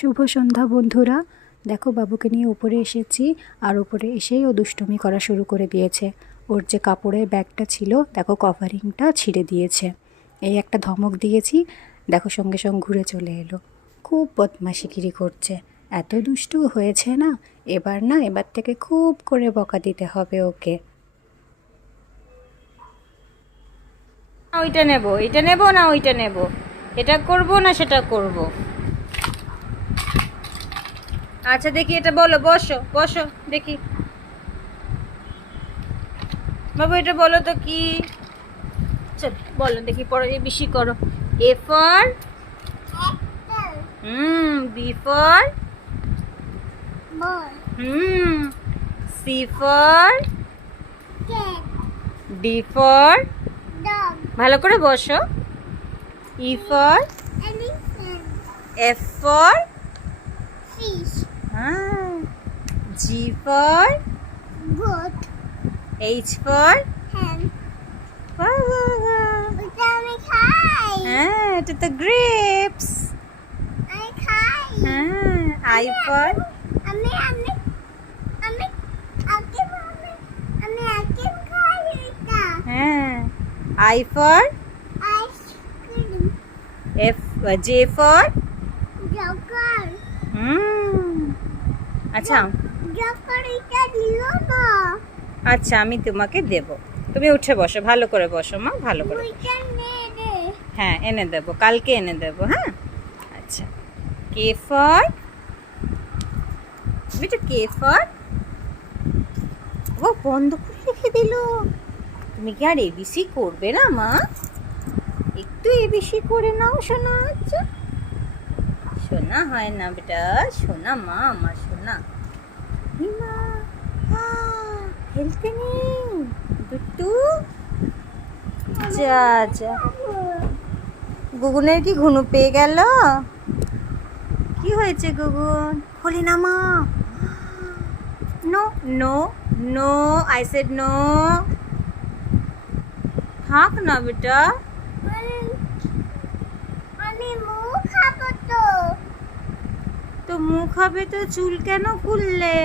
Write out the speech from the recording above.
শুভ সন্ধ্যা বন্ধুরা। দেখো বাবুকে নিয়ে উপরে এসেছি, আর উপরে এসেই ও দুষ্টুমি করা শুরু করে দিয়েছে। ওর যে কাপড়ের ব্যাগটা ছিল, দেখো কভারিংটা ছিঁড়ে দিয়েছে। এই একটা ধমক দিয়েছি, দেখো সঙ্গে সঙ্গে ঘুরে চলে এলো। খুব বদমাশিগিরি করছে, এত দুষ্টু হয়েছে না। এবার থেকে খুব করে বকা দিতে হবে ওকে। ওইটা নেব, এটা নেব না ওইটা নেব, এটা করব না সেটা করব। আচ্ছা দেখি, এটা বলো, বসো বসো দেখি বাবু, এটা বলো তো কি। চল বলো দেখি, পড়ো, এ বেশি করো। A for B for C for D for, ভালো করে বসো। E for F for G for H for, হ্যাঁ এটা তো গ্রেপস। হ্যাঁ আই ফর, হ্যাঁ I for F, J for, আচ্ছা আচ্ছা আমি তোমাকে দেব, তুমি উঠে বসো, ভালো করে বসো মা, ভালো করে। হ্যাঁ এনে দেবো, কালকে এনে দেবো। হ্যাঁ আচ্ছা, কে ফর, বেটা কে ফর, ও বন্ধ করে রেখে দিল। তুমি কি আর এবিসি করবে না মা? একটু এবিসি করে নাও সোনা। আচ্ছা সোনা হয় না বেটা, সোনা মা আমার সোনা। মা হেলতে নেই দুট্টু, যা যা। গুগুনের কি ঘুনু পেয়ে গেল? কি হয়েছে গুগুন? হলি না মা, no no no, I said no. থাক না বেটা, তো মুখ হবে তো চুল কেন খুললে?